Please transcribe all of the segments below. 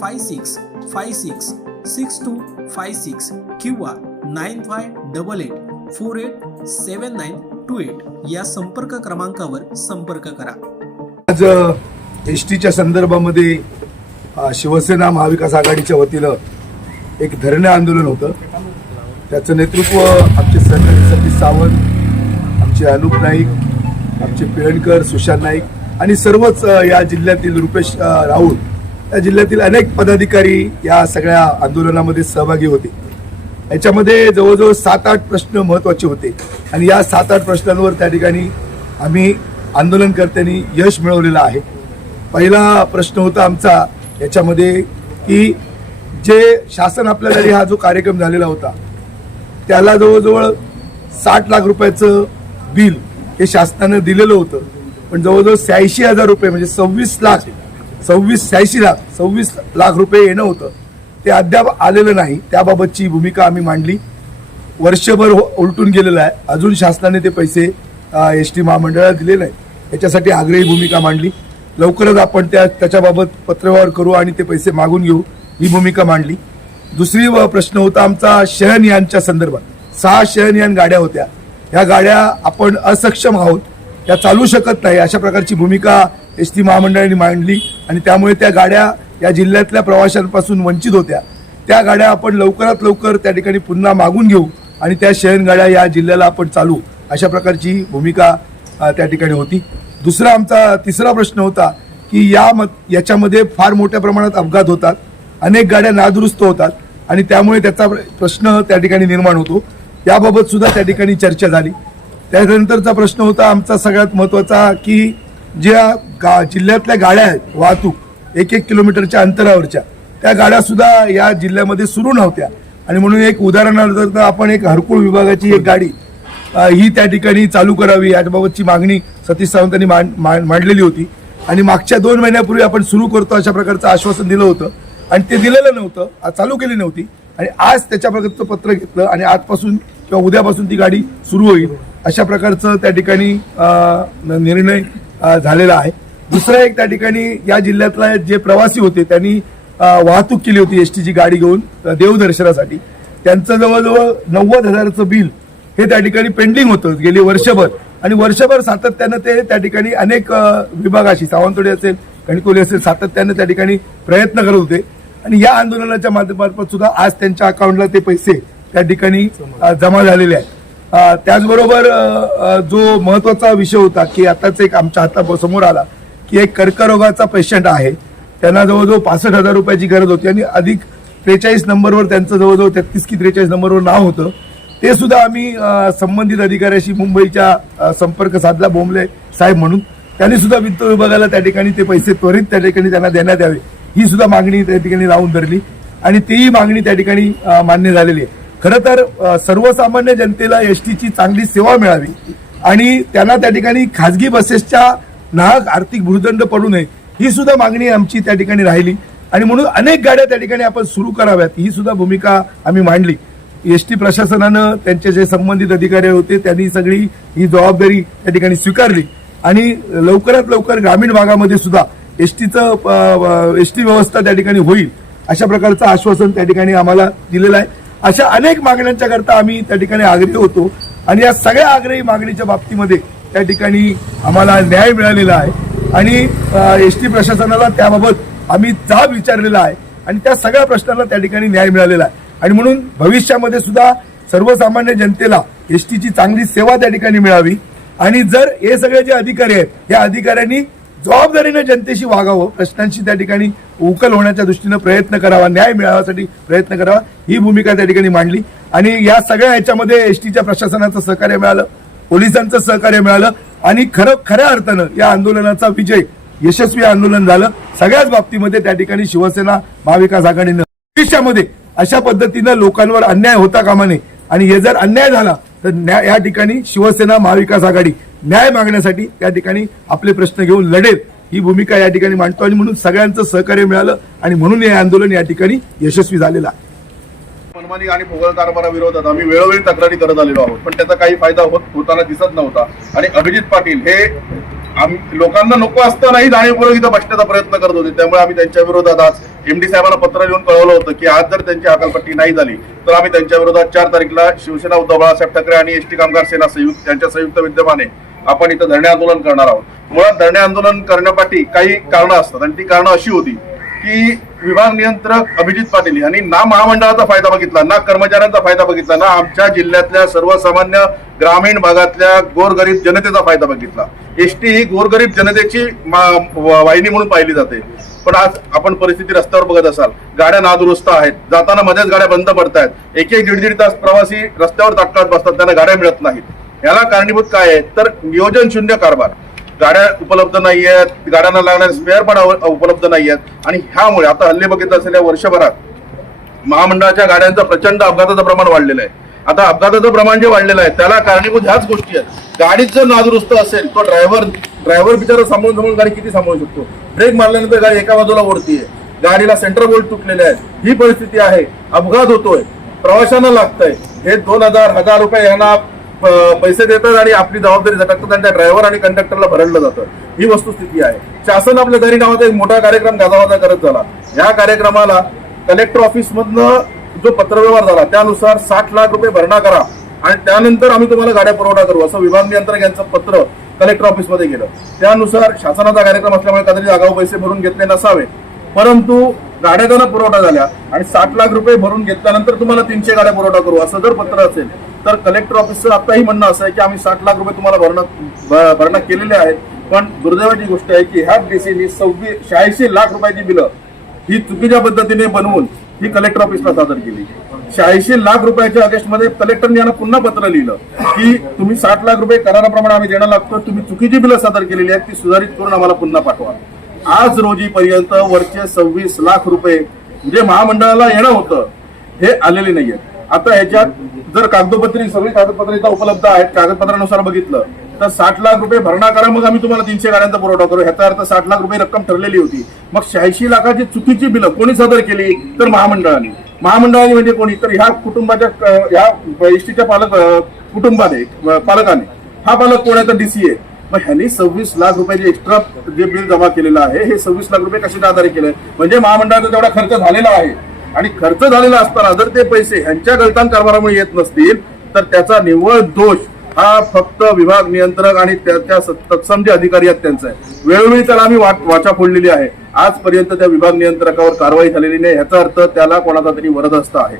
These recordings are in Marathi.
five six five six six two five six किंवा nine five double eight four eight seven nine two eight या संपर्क क्रमांकावर संपर्क करा. आज एस टीच्या संदर्भामध्ये शिवसेना महाविकास आघाडीच्या वतीनं एक धरणे आंदोलन होतं. त्याचं नेतृत्व आमचे सरकारी सतीश सावंत आमचे अनुप नाईक आमचे पिळणकर सुशांत नाईक आणि सर्वच या जिल्ह्यातील रुपेश राऊत या जिल्ह्यातील अनेक पदाधिकारी या सगळ्या आंदोलनामध्ये सहभागी होते. याच्यामध्ये जवळजवळ सात आठ प्रश्न महत्त्वाचे होते. आणि या सात आठ प्रश्नांवर त्या ठिकाणी आम्ही आंदोलनकर्त्यांनी यश मिळवलेलं आहे. पहिला प्रश्न होता आमचा याच्यामध्ये की जे शासन आपल्याला हा जो कार्यक्रम झालेला होता त्याला जवळजवळ साठ लाख रुपयाचं बिल हे शासनानं दिलेलं होतं. पण जवळजवळ शहाऐंशी हजार रुपये म्हणजे सव्वीस लाख सव्वीस शहाऐंशी लाख सव्वीस लाख रुपये येणं होतं. ते अद्याप आलेलं नाही. त्याबाबतची भूमिका आम्ही मांडली. वर्षभर हो- उलटून गेलेलं आहे. अजून शासनाने ते पैसे एस टी महामंडळाला दिले नाही याच्यासाठी आग्रही भूमिका मांडली. लवकरच आपण त्या त्याच्याबाबत पत्रव्यवहार करू आणि ते पैसे मागून घेऊ ही भूमिका मांडली. दुसरी व प्रश्न होता आमचा शहनयानच्या संदर्भात. सहा शहनयान गाड्या होत्या. ह्या गाड्या आपण असक्षम आहोत. त्या चालू शकत नाही. अशा प्रकारची भूमिका एस टी महामंडळाने मांडली आणि त्यामुळे त्या गाड्या या जिल्ह्यातल्या प्रवाशांपासून वंचित होत्या. त्या गाड्या आपण लवकरात लवकर त्या ठिकाणी पुन्हा मागून घेऊ आणि त्या शयनगाड्या या जिल्ह्याला आपण चालू. अशा प्रकारची भूमिका त्या ठिकाणी होती. दुसरा आमचा तिसरा प्रश्न होता की या मत याच्यामध्ये फार मोठ्या प्रमाणात अपघात होतात. अनेक गाड्या नादुरुस्त होतात आणि त्यामुळे त्याचा प्रश्न त्या ठिकाणी निर्माण होतो. याबाबत सुद्धा त्या ठिकाणी चर्चा झाली. त्यानंतरचा प्रश्न होता आमचा सगळ्यात महत्त्वाचा की ज्या गा जिल्ह्यातल्या गाड्या आहेत वाहतूक एक एक किलोमीटरच्या अंतरावरच्या त्या गाड्यासुद्धा या जिल्ह्यामध्ये सुरू नव्हत्या. आणि म्हणून एक उदाहरणार्थ आपण एक हरकुळ विभागाची एक गाडी ही त्या ठिकाणी चालू करावी याबाबतची मागणी सतीश सावंतांनी मांड- मांडलेली होती. आणि मागच्या दोन महिन्यापूर्वी आपण सुरू करतो अशा प्रकारचं आश्वासन दिलं होतं. आणि ते दिलेलं नव्हतं चालू केली नव्हती. आणि आज त्याच्या प्रकारचं पत्र घेतलं आणि आजपासून किंवा उद्यापासून ती गाडी सुरू होईल. अशा प्रकारचं त्या ठिकाणी निर्णय झालेला आहे. दुसरं एक त्या ठिकाणी या जिल्ह्यातला जे प्रवासी होते त्यांनी वाहतूक केली होती एस टीची गाडी घेऊन देवदर्शनासाठी. त्यांचं जवळजवळ नव्वद हजाराचं बिल हे त्या ठिकाणी पेंडिंग होतं गेली वर्षभर. आणि वर्षभर सातत्यानं ते त्या ठिकाणी अनेक विभागाशी सावंतवाडी असेल कणकोली असेल सातत्यानं त्या ठिकाणी प्रयत्न करत होते. आणि या आंदोलनाच्या माध्यमातून सुद्धा आज त्यांच्या अकाउंटला ते पैसे त्या ठिकाणी जमा झालेले आहेत. त्याचबरोबर जो महत्त्वाचा विषय होता की आताच एक आमच्या हाता समोर आला की एक कर्करोगाचा पेशंट आहे. त्यांना जवळजवळ पासष्ट हजार रुपयाची गरज होती आणि अधिक त्रेचाळीस नंबरवर त्यांचं जवळजवळ तेहतीस की त्रेचाळीस नंबरवर नाव होतं. ते सुद्धा आम्ही संबंधित अधिकाऱ्याशी मुंबईच्या संपर्क साधला बोंबले साहेब म्हणून. त्यांनी सुद्धा वित्त विभागाला त्या ठिकाणी ते पैसे त्वरित त्या ठिकाणी त्यांना देण्यात यावे. ही सुद्धा मागणी त्या ठिकाणी लावून धरली. आणि तीही मागणी त्या ठिकाणी मान्य झालेली आहे. खरं तर सर्वसामान्य जनतेला एस टीची चांगली सेवा मिळावी आणि त्यांना त्या ठिकाणी खाजगी बसेसच्या नाहक आर्थिक भूर्दंड पडू नये ही सुद्धा मागणी आमची त्या ठिकाणी राहिली. आणि म्हणून अनेक गाड्या त्या ठिकाणी आपण सुरू कराव्यात ही सुद्धा भूमिका आम्ही मांडली. एस टी प्रशासनानं त्यांचे जे संबंधित अधिकारी होते त्यांनी सगळी ही जबाबदारी त्या ठिकाणी स्वीकारली. आणि लवकरात लवकर ग्रामीण भागामध्ये सुद्धा एस टीचं एस टी व्यवस्था त्या ठिकाणी होईल अशा प्रकारचं आश्वासन त्या ठिकाणी आम्हाला दिलेलं आहे. अशा अनेक मागण्यांच्या करता आम्ही त्या ठिकाणी आग्रही होतो. आणि या सगळ्या आग्रही मागणीच्या बाबतीमध्ये त्या ठिकाणी आम्हाला न्याय मिळालेला आहे. आणि एस टी प्रशासनाला त्याबाबत आम्ही जाब विचारलेला आहे. आणि त्या सगळ्या प्रश्नाला त्या ठिकाणी न्याय मिळालेला आहे. आणि म्हणून भविष्यामध्ये सुद्धा सर्वसामान्य जनतेला एस टीची चांगली सेवा त्या ठिकाणी मिळावी. आणि जर हे सगळे जे अधिकारी आहेत या अधिकाऱ्यांनी जबाबदारीने जनतेशी वागावं प्रश्नांशी त्या ठिकाणी उकल होण्याच्या दृष्टीनं प्रयत्न करावा न्याय मिळावासाठी प्रयत्न करावा ही भूमिका त्या ठिकाणी मांडली. आणि या सगळ्या याच्यामध्ये एस टीच्या प्रशासनाचं सहकार्य मिळालं पोलिसांचं सहकार्य मिळालं आणि खरं खऱ्या अर्थानं या आंदोलनाचा विजय यशस्वी आंदोलन झालं. सगळ्याच बाबतीमध्ये त्या ठिकाणी शिवसेना महाविकास आघाडीनं भविष्यामध्ये अशा पद्धतीनं लोकांवर अन्याय होता कामा नये. आणि हे जर अन्याय झाला तर या ठिकाणी शिवसेना महाविकास आघाडी न्याय मागण्यासाठी त्या ठिकाणी आपले प्रश्न घेऊन लढेल. ही भूमिका या ठिकाणी मांडतो आणि म्हणून सगळ्यांचं सहकार्य मिळालं आणि म्हणून हे आंदोलन या ठिकाणी यशस्वी झालेलं आहे. मनमानी आणि भोगळ कारभाराविरोधात आम्ही वेळोवेळी तक्रारी करत आलेलो आहोत. पण त्याचा काही फायदा होत होताना दिसत नव्हता. आणि अभिजित पाटील हे आम्ही लोकांना नको असतानाही जाणीवपूर्वक इथं बसण्याचा प्रयत्न करत होते. त्यामुळे आम्ही त्यांच्या विरोधात आज एमडी साहेबांना पत्र लिहून कळवलं होतं की आज जर त्यांची हकालपट्टी नाही झाली तर आम्ही त्यांच्या विरोधात चार तारखेला शिवसेना उद्धव बाळासाहेब ठाकरे आणि एसटी कामगार सेना संयुक्त त्यांच्या संयुक्त विद्यमाने आपण इथं धरणे आंदोलन करणार आहोत. मुळात धरणे आंदोलन करण्यापाठी काही कारणं असतात आणि ती कारणं अशी होती की विभाग नियंत्रक अभिजित पाटील यांनी ना महामंडळाचा फायदा बघितला ना कर्मचाऱ्यांचा फायदा बघितला ना आमच्या जिल्ह्यातल्या सर्वसामान्य ग्रामीण भागातल्या गोरगरीब जनतेचा फायदा बघितला. एसटी ही गोरगरीब जनतेची वाहिनी म्हणून पाहिली जाते. पण आज आपण परिस्थिती रस्त्यावर बघत असाल गाड्या नादुरुस्त आहेत जाताना मध्येच गाड्या बंद पडतायत. एक एक दीड दीड तास प्रवासी रस्त्यावर ताटकळत बसतात त्यांना गाड्या मिळत नाहीत. याला कारणीभूत काय आहे? तर नियोजन शून्य कारभार. गाड्या उपलब्ध नाही आहेत गाड्यांना लागणारे स्पेअर पण उपलब्ध नाही आहेत आणि ह्यामुळे आता हल्ले बघितलं असेल वर्षभरात महामंडळाच्या गाड्यांचं प्रचंड अपघाताचं प्रमाण वाढलेलं आहे. आता अपघाताचं प्रमाण जे वाढलेलं आहे त्याला कारणीभूत ह्याच गोष्टी आहेत. गाडीच जर नादुरुस्त असेल तो ड्रायव्हर ड्रायव्हर बिचारा सांभाळून सांभाळून गाडी किती सांभाळू शकतो? ब्रेक मारल्यानंतर गाडी एका बाजूला ओढतीये. गाडीला सेंटर बोल्ट तुटलेले आहेत. ही परिस्थिती आहे. अपघात होतोय. प्रवाशांना लागतंय. हे दोन हजार हजार रुपये यांना पैसे देतात आणि आपली जबाबदारी झटकतात आणि त्या ड्रायव्हर आणि कंडक्टरला भरडलं जातं. ही वस्तुस्थिती आहे. शासन आपल्या घरी नावाचा एक मोठा कार्यक्रम गाजावाजा करत झाला. या कार्यक्रमाला कलेक्टर ऑफिसमधनं जो पत्रव्यवहार झाला त्यानुसार साठ लाख रुपये भरणा करा आणि त्यानंतर आम्ही तुम्हाला गाड्या पुरवठा करू असं विभाग नियंत्रक यांचं पत्र कलेक्टर ऑफिसमध्ये गेलं. त्यानुसार शासनाचा कार्यक्रम असल्यामुळे कदाचित आगाऊ पैसे भरून घेतले नसावे. परंतु गाड्या त्यांना पुरवठा झाल्या आणि साठ लाख रुपये भरून घेतल्यानंतर तुम्हाला तीनशे गाड्या पुरवठा करू असं जर पत्र असेल तर कलेक्टर ऑफिसचं आताही म्हणणं असं आहे की आम्ही साठ लाख रुपये तुम्हाला भरणं भ- भरणा केलेले आहेत. पण दुर्दैवाची गोष्ट आहे की ह्या डीसीनी सव्वीस शहाऐंशी लाख रुपयाची बिलं ही चुकीच्या पद्धतीने बनवून ही कलेक्टर ऑफिसला सादर केली. शहाऐंशी लाख रुपयाच्या अगेस्टमध्ये कलेक्टरने यांना पुन्हा पत्र लिहिलं की तुम्ही साठ लाख रुपये कराराप्रमाणे आम्ही देणं लागतो तुम्ही चुकीची बिलं सादर केलेली आहेत ती सुधारित करून आम्हाला पुन्हा पाठवा. आज रोजीपर्यंत वरचे सव्वीस लाख रुपये जे महामंडळाला येणं होतं हे आलेले नाहीये आता ह्याच्यात जर कागदोपत्री सगळी कागदपत्र इथं उपलब्ध आहेत कागदपत्रानुसार बघितलं तर साठ लाख रुपये भरणा करा मग आम्ही तुम्हाला तीनशे गाड्यांचा पुरवठा करू. ह्याचा अर्थ साठ लाख रुपये रक्कम ठरलेली होती. मग शहाऐंशी लाखाची चुकीची बिलं कोणी सादर केली? तर महामंडळाने. महामंडळाने म्हणजे कोणी? तर ह्या कुटुंबाच्या ह्या एसटीच्या पालक कुटुंबाने पालकाने. हा पालक कोण आहे? तर डीसीए मग ह्यांनी सव्वीस लाख रुपयाचे एक्स्ट्रा जे बिल जमा केलेलं आहे हे सव्वीस लाख रुपये कशाच्या आधारे केलंय? म्हणजे महामंडळाचा तेवढा खर्च झालेला आहे. आणि खर्च झालेला असताना जर ते पैसे ह्यांच्या गलतान कारभारामुळे येत नसतील तर त्याचा निव्वळ दोष हा फक्त विभाग नियंत्रक आणि त्याच्या तत्सम जे अधिकारी आहेत त्यांचा आहे. वेळोवेळी त्याला आम्ही वाट वाचा फोडलेली आहे. आजपर्यंत त्या विभाग नियंत्रकावर कारवाई झालेली नाही. ह्याचा अर्थ त्याला कोणाचा तरी वरदस्त आहे.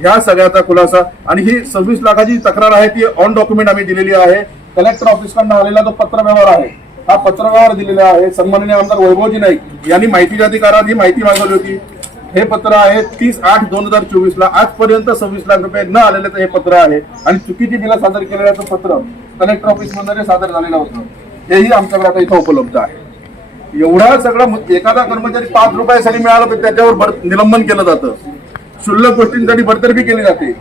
ह्या सगळ्याचा खुलासा आणि ही सव्वीस लाखाची तक्रार आहे ती ऑन डॉक्युमेंट आम्ही दिलेली आहे. कलेक्टर ऑफिसकडनं आलेला जो पत्र व्यवहार आहे हा पत्रव्यवहार दिलेला आहे. सन्माननीय आमदार वैभवजी नाईक यांनी माहितीच्या अधिकारात ही माहिती मागवली होती हे पत्र आहे तीस आठ दोन हजार चोवीस ला आजपर्यंत सव्वीस लाख रुपये न आलेलं हे पत्र आहे. आणि चुकीची दिला सादर केलेलं पत्र कलेक्टर ऑफिसमध्ये सादर झालेलं होतं. हेही आमच्याकडे आता इथं उपलब्ध आहे. एवढा सगळा एखादा कर्मचारी पाच रुपयासाठी मिळाला तर त्याच्यावर निलंबन केलं जातं. क्षुल्लक गोष्टींसाठी बडतर्फी केली जाते.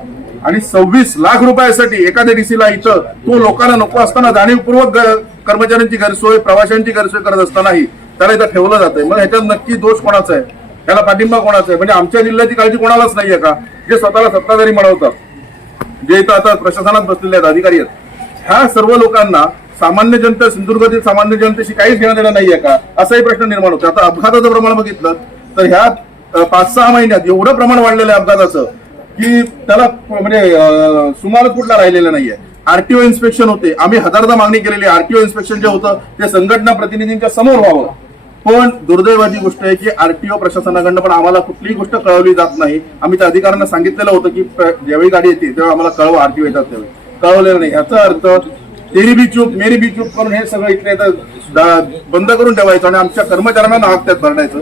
आणि सव्वीस लाख रुपयासाठी एखाद्या डीसीला इथं तो लोकांना नको असताना जाणीवपूर्वक कर्मचाऱ्यांची गैरसोय प्रवाशांची गैरसोय करत असतानाही त्याला इथं ठेवलं जातंय. मग ह्याच्यात नक्की दोष कोणाचा आहे? त्याला पाठिंबा कोणाचा आहे? म्हणजे आमच्या जिल्ह्याची काळजी कोणालाच नाहीये का? जे स्वतःला सत्ताधारी म्हणवतात. जे इथं आता प्रशासनात बसलेले आहेत अधिकारी आहेत. ह्या सर्व लोकांना सामान्य जनता सिंधुदुर्गातील सामान्य जनतेशी काहीच घेणं देणं नाहीये का? असाही प्रश्न निर्माण होतो आता अपघाताचं प्रमाण बघितलं तर ह्या पाच सहा महिन्यात एवढं प्रमाण वाढलेलं आहे अपघाताचं की त्याला म्हणजे सुमार कुठला राहिलेला नाहीये. आरटीओ इन्स्पेक्शन होते. आम्ही हजारदा मागणी केलेली आरटीओ इन्स्पेक्शन जे होतं ते संघटना प्रतिनिधींच्या समोर व्हावं. पण दुर्दैवाची गोष्ट आहे की आरटीओ प्रशासनाकडनं पण आम्हाला कुठलीही गोष्ट कळवली जात नाही. आम्ही त्या अधिकाऱ्यांना सांगितलेलं होतं की प्र- ज्यावेळी गाडी येते तेव्हा आम्हाला कळवा आरटीओ येतात त्यावेळी. कळवलेलं नाही. याचा अर्थ तेरी बी चूप मेरी बी चूप करून हे सगळं इथले दा- बंद करून ठेवायचं आणि आमच्या कर्मचाऱ्यांना नाहक त्यात भरडायचं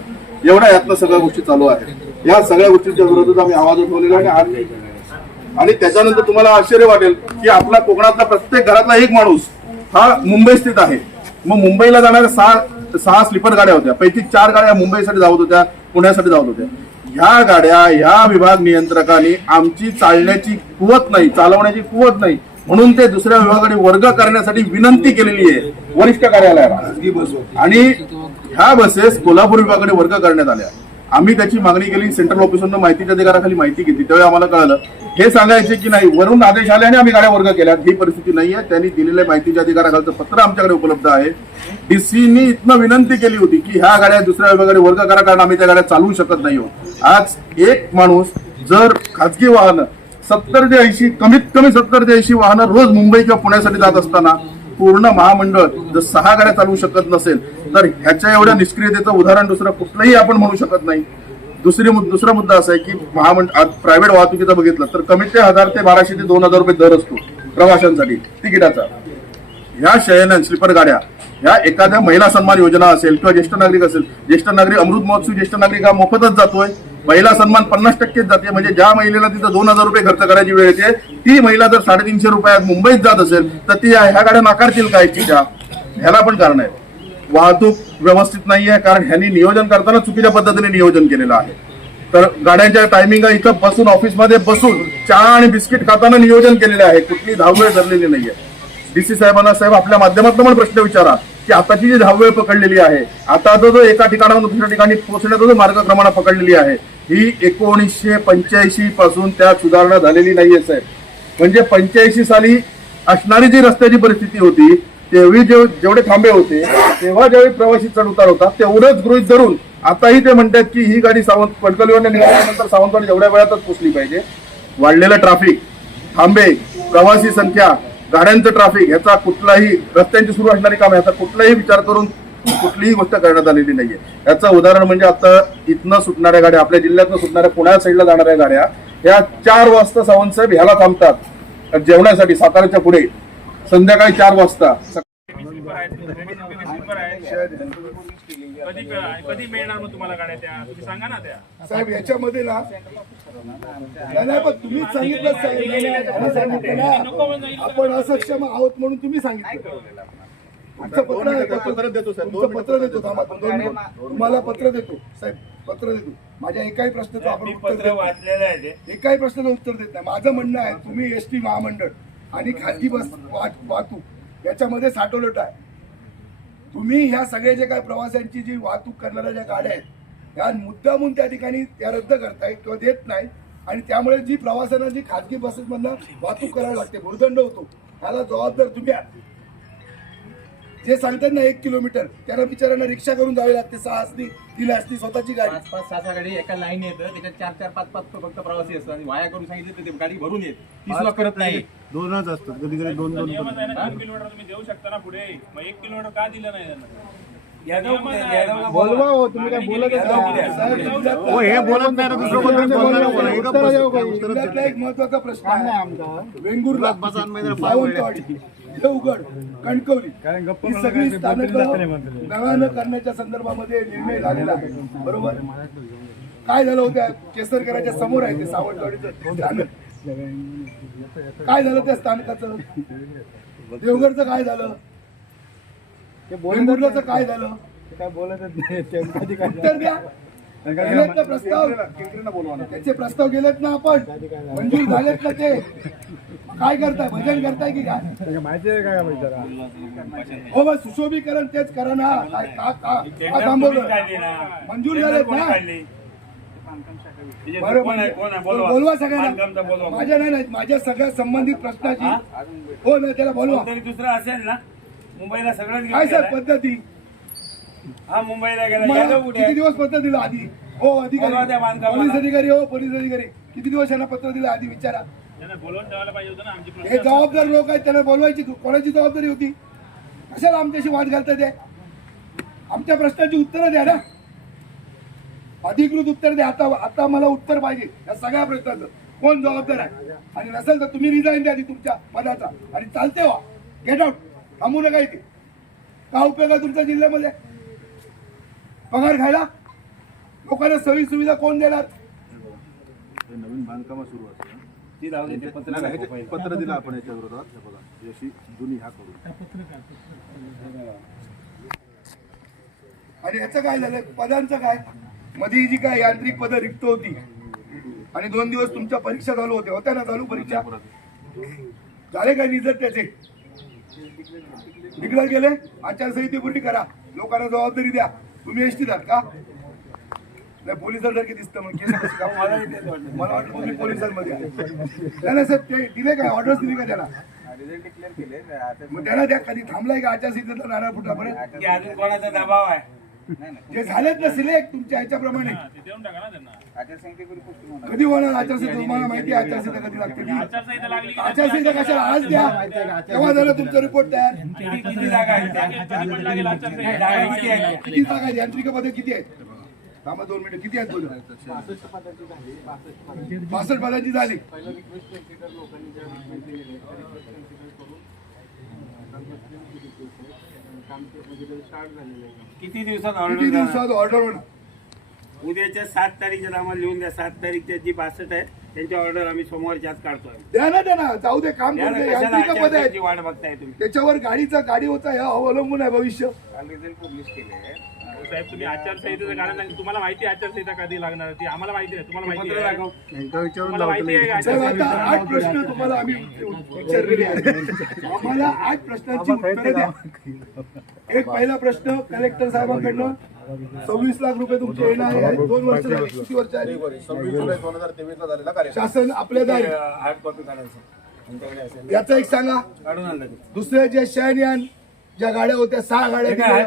एवढ्या यातनं सगळ्या गोष्टी चालू आहेत. या सगळ्या गोष्टींच्या विरोधात आम्ही आवाज उठवलेला आणि आज आणि त्याच्यानंतर तुम्हाला आश्चर्य वाटेल की आपला कोकणातला प्रत्येक घरातला एक माणूस हा मुंबई स्थित आहे. मग मुंबईला जाणाऱ्या सहा सहा स्लीपर गाड्या होत्या. पैकी चार गाड्या मुंबईसाठी धावत होत्या पुण्यासाठी धावत होत्या. ह्या गाड्या ह्या विभाग नियंत्रकांनी आमची चालण्याची कुवत नाही चालवण्याची कुवत नाही. म्हणून ते दुसऱ्या विभागाकडे वर्ग करण्यासाठी विनंती केलेली आहे. वरिष्ठ कार्यालयाला. आणि ह्या बसेस कोल्हापूर विभागाकडे वर्ग करण्यात आल्या. आम्ही त्याची मागणी केली सेंट्रल ऑफिसमधून माहितीच्या अधिकाराखाली माहिती घेतली. त्यावेळी आम्हाला कळलं हे सांगायचे की नाही वरून आदेश आले आणि आम्ही गाड्या वर्ग केल्या ही परिस्थिती नाही आहे त्यांनी दिलेल्या माहितीच्या अधिकाराखालचं पत्र आमच्याकडे उपलब्ध आहे. डीसीनी इथनं विनंती केली होती की ह्या गाड्या दुसऱ्या विभागाकडे वर्ग करा कारण आम्ही त्या गाड्या चालवू शकत नाही आहोत. आज एक माणूस जर खाजगी वाहन सत्तर ते ऐंशी कमीत कमी सत्तर ते ऐंशी वाहनं रोज मुंबई किंवा पुण्यासाठी जात असताना पूर्ण महामंडळ जर सहा गाड्या चालवू शकत नसेल तर ह्याच्या एवढ्या निष्क्रियतेचं उदाहरण दुसरं कुठलंही आपण म्हणू शकत नाही. दुसरी मुद- दुसरा मुद्दा असा आहे की महामंडळ प्रायव्हेट वाहतुकीचा बघितलं तर कमीत ते हजार ते बाराशे ते दोन हजार रुपये दर असतो प्रवाशांसाठी तिकिटाचा. ह्या शयन स्लीपर गाड्या ह्या एखाद्या महिला सन्मान योजना असेल किंवा ज्येष्ठ नागरिक असेल ज्येष्ठ नागरिक अमृत महोत्सव ज्येष्ठ नागरिक हा मोफतच जातोय महिला सन्मान पन्नास टक्केच जाते म्हणजे ज्या महिलेला तिथं दोन हजार रुपये खर्च करायची वेळ येते ती महिला जर साडेतीनशे रुपयात मुंबईत जात असेल तर ती ह्या गाड्या नाकारतील काय? एसटीच्या ह्याला पण कारण आहे. वाहतूक व्यवस्थित नाही आहे कारण ह्यांनी नियोजन करताना चुकीच्या पद्धतीने नियोजन केलेलं आहे. तर गाड्यांच्या टायमिंग इथं बसून ऑफिसमध्ये बसून चहा आणि बिस्किट खाताना नियोजन केलेलं आहे. कुठली धाववेळ धरलेली नाहीये. डीसी साहेबांना साहेब आपल्या माध्यमातून पण प्रश्न विचारा की आताची जी धाववेळ पकडलेली आहे आता जो जो एका ठिकाणाहून दुसऱ्या ठिकाणी पोहोचण्याचा जो मार्गक्रमणा पकडलेली आहे ही एकोणीसशे पंच्याऐंशी पासून त्यात सुधारणा झालेली नाहीये साहेब. म्हणजे पंच्याऐंशी साली असणारी जी रस्त्याची परिस्थिती होती तेवढी जेव- जेवढे थांबे होते तेव्हा ज्यावेळी प्रवासी चढ उतार होता तेवढंच गृहित धरून आताही ते म्हणतात की ही गाडी सावंत पडकलीवर निघाल्यानंतर सावंतवाडी जेवढ्या वेळातच पोहोचली पाहिजे. वाढलेलं ट्राफिक थांबे प्रवासी संख्या गाड्यांचं ट्राफिक ह्याचा कुठलाही रस्त्यांची सुरू असणारी काम ह्याचा कुठलाही विचार करून कुठलीही गोष्ट करण्यात आलेली नाहीये. याचं उदाहरण म्हणजे आता इथनं सुटणाऱ्या गाड्या आपल्या जिल्ह्यातनं सुटणाऱ्या पुण्या साईडला जाणाऱ्या गाड्या या चार वाजता सावंत साहेब ह्याला थांबतात. जेवणासाठी साताऱ्याच्या पुढे. संध्याकाळी चार वाजता कधी कधी मिळणार मग तुम्हाला गाड्या त्या? तुम्ही सांगा ना त्या. साहेब याच्यामध्ये ना नाही, नाही, पण तुम्हीच सांगितलं साहेब. नाही, नाही, त्यांनी सांगितलं ना. आपण असक्षम आहोत म्हणून तुम्ही सांगितलं. तुमचं पत्र आहे, पत्र देतो. तुमचं पत्र देतो थांबा, दोन मिनिट. तुम्हाला पत्र देतो साहेब. पत्र देतो. माझ्या एकाही प्रश्नाचं आपण मी उत्तर पत्र देत नाही. वाचलेलं आहे ते. एकाही प्रश्नाचं उत्तर देत नाही. माझं म्हणणं आहे तुम्ही एस टी महामंडळ आणि खाजगी बस वाह- वाहतूक याच्यामध्ये साठवलट आहे. तुम्ही ह्या सगळे जे काही प्रवाशांची जी वाहतूक करणाऱ्या ज्या गाड्या आहेत या मुद्दामून त्या ठिकाणी त्या रद्द करतायत किंवा देत नाही आणि त्यामुळे जी प्रवाशांना जी खाजगी बसेसमधनं वाहतूक करावी लागते भुर्दंड होतो त्याला जबाबदार तुम्ही आहात. जे सांगतात ना एक किलोमीटर. त्यांना बिचाऱ्यांना रिक्षा करून जावी लागते सहा असती तीन असती स्वतःची गाडी. पाच पाच सहा सहा गाडी एका लाईन येतं. त्याच्यात चार चार पाच पाच फक्त प्रवासी असतात. आणि वाया करून सांगितलं तर ते गाडी भरून येत. ती सुद्धा करत नाही. दोनच असतात. कधी कधी दोन दोन नियमच आहे ना दोन किलोमीटर तुम्ही देऊ शकता ना पुढे. मग एक किलोमीटर का दिलं नाही त्यांना? बोलवा हो, तुम्ही काय. हो हे बोलत नाही ना दुसरं कोणतरी बोलणार आहे, बोला. एकच बस- जिल्ह्यातला एक महत्त्वाचा प्रश्न आहे. वेंगुर्ला सावंतवाडी देवगड कणकवली. ही सगळी स्थानकं नव्यानं करण्याच्या संदर्भामध्ये निर्णय झालेला आहे. बरोबर? काय झालं होत्या केसरकराच्या समोर आहे ते सावंतवाडीचं स्थानक. काय झालं त्या स्थानकाचं? देवगडचं काय झालं? वेंगुर्लाचं काय झालं? काय बोलतच नाही. ते कधी काय उत्तर द्या. गेलेत ना प्रस्ताव त्याचे प्रस्ताव गेलेत ना आपण. मंजूर झालेत ना ते. काय करताय? भजन करताय की काय? काय माहिती आहे काय हो मग सुशोभीकरण तेच करा ना काय का का का टेंडर थांबवलं? मंजूर झालेत ना? बरं कोण आहे कोण आहे? बोलवा. बोलवा बांधकामचा सगळ्यांना बोलवा. माझ्या नाही नाही माझ्या सगळ्या संबंधित प्रश्नाची. हो? ना त्याला बोलवा. तरी दुसरा असेल ना? मुंबईला सगळ्यात काय सर. पद्धती? हा मुंबईला गेला. मला यादव कुठे? किती आहे? दिवस पत्र दिलं आधी? हो अधिकारी. बोलवा त्या बांधकामाला. पोलीस अधिकारी हो पोलीस अधिकारी. किती दिवस यांना पत्र दिलं आधी विचारा. बोलवून ठेवायला पाहिजे होतं ना आमची हे जबाबदार लोक आहेत त्यांना बोलवायची कोणाची जबाबदारी होती? कशाला आमच्याशी वाद घालतात ते? आमच्या प्रश्नाची उत्तरं द्या ना. अधिकृत उत्तर द्या. आता आता मला उत्तर पाहिजे या सगळ्या प्रश्नाचं. कोण जबाबदार आहे? आणि नसेल तर तुम्ही रिझाईन द्या आधी तुमच्या पदाचा. आणि चालते वा. गेट आउट थांबू नका इथे? का उपयोग आहे तुमच्या जिल्ह्यामध्ये? पगार खायला लोकांना सोयी सुविधा कोण देणार? नवीन बांधकाम सुरू असते ती जाऊ दे, ते पत्र दिलं आपण याच्या विरोधात. बघा जुनी ह्या करून. आणि याचं काय झालं? पदांचं काय? मध्ये जी काय यांत्रिक पदं रिक्त होती आणि दोन दिवस तुमच्या परीक्षा चालू होत्या. होत्या ना चालू परीक्षा? झाले काय निजत त्याचे? डिक्लेअर केले आचारसंहिते पूर्ण करा. लोकांना जबाबदारी द्या. तुम्ही एसटीत आहात का? नाही पोलिसांसारखे दिसतं मग? मला वाटलं तुम्ही पोलिसांमध्ये. नाही नाही, साहेब ते दिले काय ऑर्डर्स दिली का त्याला? मग त्याला द्या. कधी थांबलाय का? आचारसंहितेचा नारळ फुटापर्यंत की अजून कोणाचा दबाव आहे? जे झालेत ना सिलेक्ट तुमच्या ह्याच्याप्रमाणे. कधी होणार आचारसंहिता? तुम्हाला माहिती आहे आचारसंहिता कधी लागते? आचारसंहिता कशाला? आज द्या. तेव्हा झालं तुमचा रिपोर्ट तयार. किती जागा किती जागा आहेत? यांत्रिक पदे किती आहेत? थांबा दोन मिनिटं. किती आहेत बोलू? पासष्ट पदांची झाली. किती दिवसात किती ऑर्डर दिवसात ऑर्डर होणार? उद्याच्या सात तारीखच्या आम्हाला लिहून द्या. सात तारीखच्या जी बासष्ट आहे त्यांची ऑर्डर आम्ही सोमवारच्या आज काढतोय. द्या ना द्या ना. जाऊ दे काम द्या ना, कशाला यांत्रिक पद वाट बघताय तुम्ही? त्याच्यावर गाडीचा गाडी होता हे अवलंबून आहे भविष्य. काल रिझल्ट पब्लिश केले. साहेब तुम्ही आचारसंहितेचं कारण सांगितलं तुम्हाला माहिती आहे आचारसंहिता कधी लागणार आहे? ती आम्हाला माहिती आहे तुम्हाला माहिती आहे. तुम्हाला माहिती आहे का? साहेब आता आचारसंहिता आठ प्रश्न तुम्हाला आम्ही विचारलेले आहेत. आम्हाला आठ प्रश्नांची उत्तरं द्या. एक पहिला प्रश्न कलेक्टर साहेबांकडनं सव्वीस लाख रुपये तुमचे येणार आहे. दोन वर्ष झाली किती वर्ष झाली? सव्वीस जुलै दोन हजार तेवीस ला झालेला कार्यक्रम. शासन आपल्या दारी. हार्ड कॉपी काढायचं. आमच्याकडे असेल. याचा एक सांगा. काढून आणलं ते. दुसऱ्या ज्या शयनयान ज्या गाड्या होत्या सहा गाड्या हे.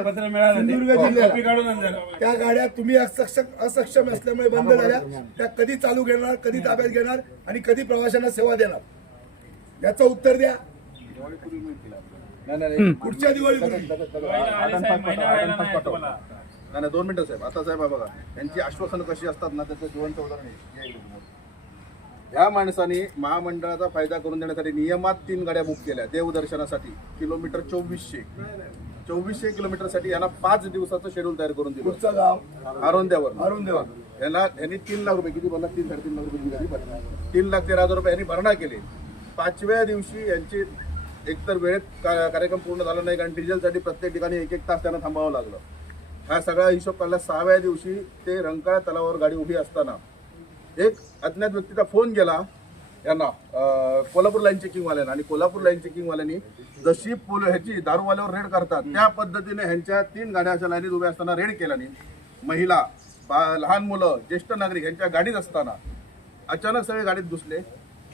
सिंधुदुर्ग जिल्ह्याला. त्या गाड्या तुम्ही असक्षम असक्षम असल्यामुळे बंद झाल्या. त्या कधी चालू घेणार कधी ताब्यात घेणार आणि कधी प्रवाशांना सेवा देणार? याचं उत्तर द्या. पुढच्या नाही, दोन मिनिटं साहेब. आता साहेब बघा. त्यांची आश्वासनं कशी असतात ना त्याचं जिवंत उदाहरण आहे. या इकडे समोर. या माणसाने महामंडळाचा फायदा करून देण्यासाठी नियमात तीन गाड्या बुक केल्या देवदर्शनासाठी. किलोमीटर चोवीसशे. चोवीसशे किलोमीटरसाठी यांना पाच दिवसाचं शेड्यूल तयार करून दिलं. आरोंद्यावर. देवा यांना यांनी तीन लाख रुपये किती बोलला तीन साडेतीन लाख रुपये तीन लाख तेरा हजार रुपये यांनी भरणा केले. पाचव्या दिवशी यांची एकतर वेळेत कार्यक्रम पूर्ण झाला नाही कारण डिझेलसाठी प्रत्येक ठिकाणी एक एक तास त्यांना थांबावं लागलं. हा सगळा हिशोब काढला. सहाव्या दिवशी ते रंकाळा तलावावर गाडी उभी असताना एक अज्ञात व्यक्तीचा फोन गेला यांना कोल्हापूर लाईन चेकिंगवाल्यांना आणि कोल्हापूर लाईन चेकिंगवाल्यांनी जशी पोल ह्याची दारूवाल्यावर रेड करतात त्या पद्धतीने ह्यांच्या तीन गाड्या अशा लाईनीत उभ्या असताना रेड केल्याने महिला बा- लहान मुलं ज्येष्ठ नागरिक यांच्या गाडीत असताना अचानक सगळे गाडीत घुसले.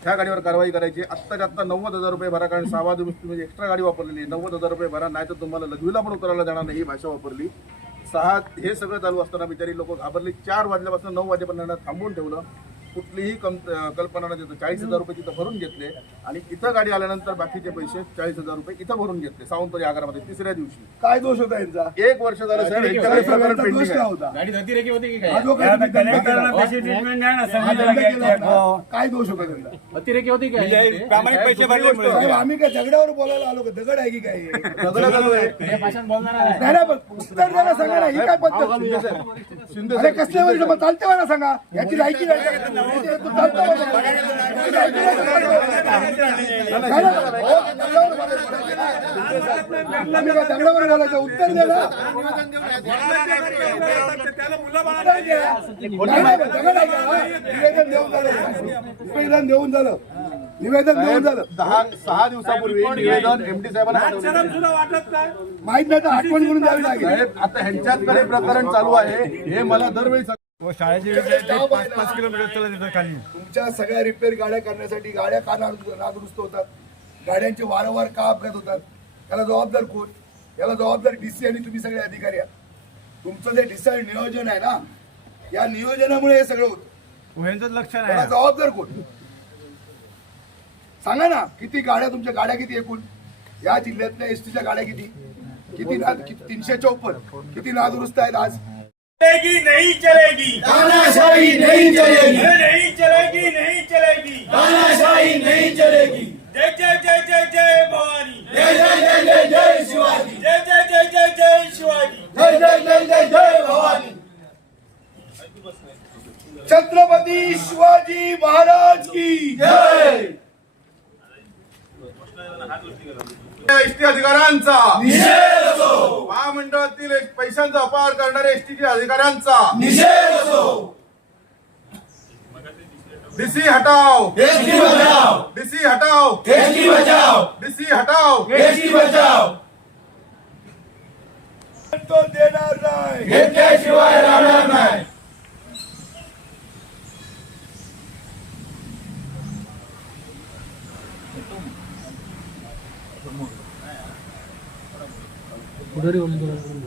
ह्या गाडीवर कारवाई करायची. आत्ताच्या आत्ता नव्वद हजार रुपये भरा कारण सहा दिवस तुम्ही एक्स्ट्रा गाडी वापरलेली नव्वद हजार रुपये भरा नाही तर तुम्हाला लघवीला पण उतरायला जाणार नाही ही भाषा वापरली. सहा हे सगळं चालू असताना बिचारी लोक घाबरली. चार वाजल्यापासून नऊ वाजेपर्यंत थांबून ठेवलं. कुठलीही कम कल्पना न देता चाळीस हजार रुपये तिथं भरून घेतले. आणि इथं गाडी आल्यानंतर बाकीचे पैसे चाळीस हजार रुपये इथं भरून घेतले. सावंतवाडी आगारामध्ये तिसऱ्या दिवशी. काय दोष होता यांचा? एक वर्ष झालं साहेब यांच्याकडे प्रकरण पेंडिंग काय? दोष होता त्यांचा? अतिरेकी होती की काय? प्रामाणिक पैसे भरल्यामुळे साहेब आम्ही काय झगड्यावर बोलायला आलो का? दगड आहे की काय? आहे. नाही सांगा ना ही काय पद्धत? शिंदे अरे कसल्या वर्ष मग चालते मला सांगा. याची लायकी नाही. दगडावर उत्तर दे निवेदन देऊन झालं निवेदन देऊन झालं निवेदन देऊन झालं दहा सहा दिवसापूर्वी निवेदन एमडी साहेबांना पाठवलं. माहीत नाही तर आठवण करून द्यावी लागेल आता ह्यांच्याकडे प्रकरण चालू आहे हे मला दरवेळी सांग- शाळेची पाच पाच किलोमीटर चला तिथं खाली. तुमच्या सगळ्या रिपेअर गाड्या करण्यासाठी गाड्या का नाद- नादुरुस्त होतात? गाड्यांचे वारंवार का अपघात होतात? त्याला जबाबदार कोण? याला जबाबदार डीसी आणि तुम्ही सगळे अधिकारी आहात. तुमचं जे डिसाईड नियोजन आहे ना या नियोजनामुळे हे सगळं होतं. ह्यांचं लक्ष नाही जबाबदार कोण? सांगा ना किती गाड्या तुमच्या गाड्या किती एकूण? या जिल्ह्यातल्या एसटीच्या गाड्या किती? किती किती तीनशे चौपन्न. किती नादुरुस्त आहेत आज? चलेगी नहीं चलेगी तानाशाही नाही चलेगी नहीं चलेगी नहीं चलेगी तानाशाही नाही चलेगी जय जय जय जय जय भवानी जय जय जय जय जय शिवाजी जय जय जय जय जय शिवाजी जय जय जय जय जय भवानी छत्रपति शिवाजी महाराज की जय एसटी अधिकाऱ्यांचा. महामंडळातील पैशांचा अपहार करणाऱ्या एसटीच्या अधिकाऱ्यांचा. डीसी हटाव एसटी बचाव डीसी हटाव एसटी बचाव डीसी हटाव एसटी बचाव तो देणार नाही. घेतल्याशिवाय राहणार नाही. पुढारी आंदोलन